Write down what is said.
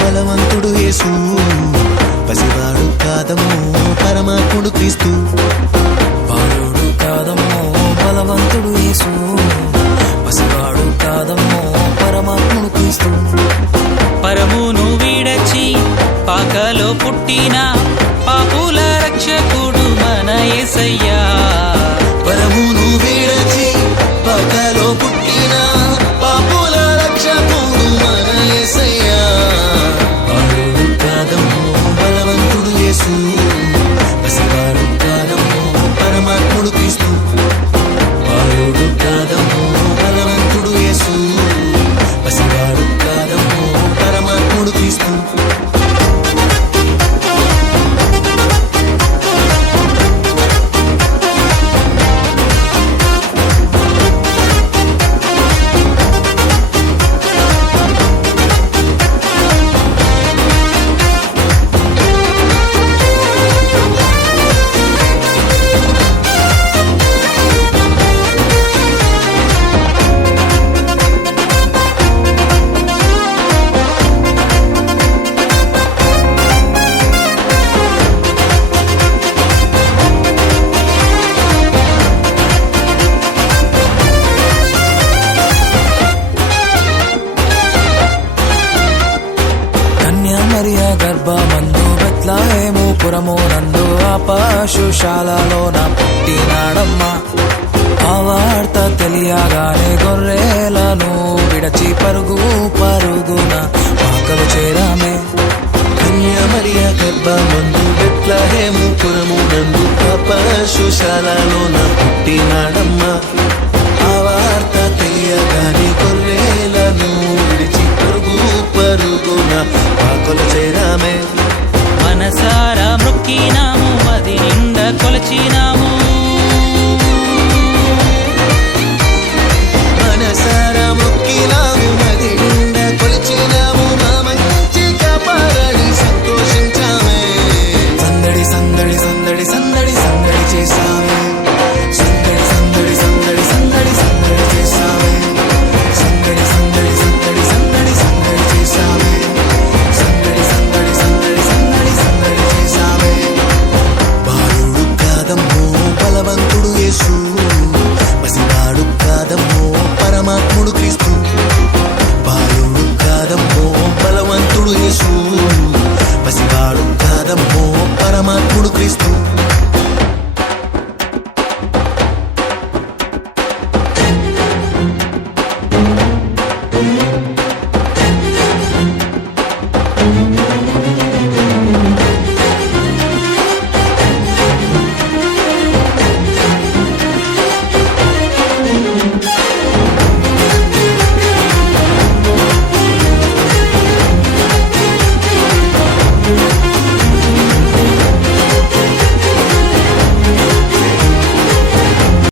బలవంతుడు యేసు, పసివాడు కాదమ్మో పరమాత్ముడు క్రీస్తు. బాలుడు కాదమ్మో బలవంతుడు యేసు, పసివాడు కాదమ్మో పరమాత్ముడు క్రీస్తు. పరమును విడచి పాకలో పుట్టిన పాపుల రక్షకుడు మన యేసయ్యా. పరమును విడచి పాకలో పుట్టిన పాపుల రక్షకుడు మన యేసయ్యా. బాలుడు కాదమ్మో బలవంతుడు యేసు, పసివాడు కాదమ్మో పరమాత్ముడు క్రీస్తు. బాలుడు కాదమ్మో బలవంతుడు యేసు, పసివాడు కాదమ్మో పరమాత్ముడు క్రీస్తు. మరియా గర్భమందు బెత్లెహేము పురము నందు ఆ పశుశాలలోన పుట్టినాడమ్మా. ఆ వార్త తెలియగానే గొర్రెలను విడచి పరుగు పరుగున పాకలు చేరామే. మరియా గర్భమందు బెత్లెహేము పురము నందు ఆ పశుశాలలోన